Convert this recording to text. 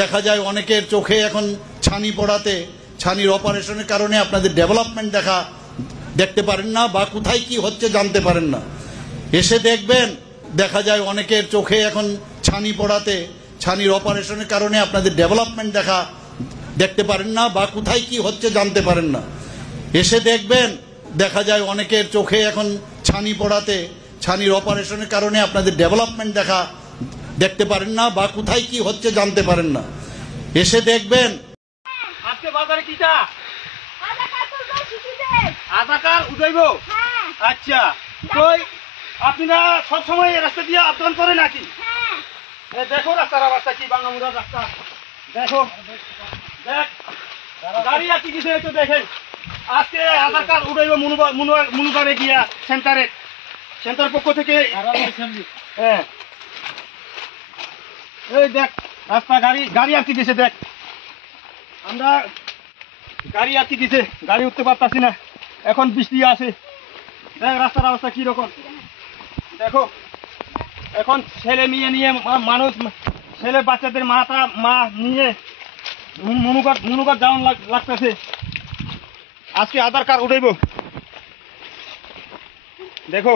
দেখা যায় অনেকের চোখে এখন ছানি পড়াতে ছানির অপারেশনের কারণে আপনাদের ডেভেলপমেন্ট দেখতে পারেন না বা কোথায় কি হচ্ছে জানতে পারেন না। এসে দেখবেন দেখা যায় অনেকের চোখে এখন ছানি পড়াতে ছানির অপারেশনের কারণে আপনাদের ডেভেলপমেন্ট দেখতে পারেন না বা কোথায় কি হচ্ছে জানতে পারেন না। এসে দেখবেন দেখা যায় অনেকের চোখে এখন ছানি পড়াতে ছানির অপারেশনের কারণে আপনাদের ডেভেলপমেন্ট দেখতে পারেন না বা কোথায় কি হচ্ছে জানতে পারেন না। এসে দেখবেন আজকে বাজারে কিটা আধার কার্ড উঠাইব। আচ্ছা, কই আপনারা সব সময় এই রাস্তা দিয়ে আপ ডাউন করে নাকি? দেখো রাস্তার অবস্থা কি, বাংলামুড়া রাস্তা দেখো, দেখ গাড়ি আর কি কিছু একটু দেখেন। আজকে আধার কার্ড উঠাইব মুনুবারে গিয়া সেন্টার পক্ষ থেকে। হ্যাঁ, এই দেখ রাস্তা, গাড়ি আর কি দিছে, দেখ আমরা গাড়ি আর কি দিছে, গাড়ি উঠতে পারতাছি না, এখন বৃষ্টি আছে। দেখ রাস্তার অবস্থা কিরকম দেখো। এখন ছেলে মেয়ে নিয়ে মানুষ, ছেলে বাচ্চাদের মা নিয়ে মুনুঘাট যাওয়ান লাগতেছে। আজকে আধার কার্ড উঠাইব দেখো।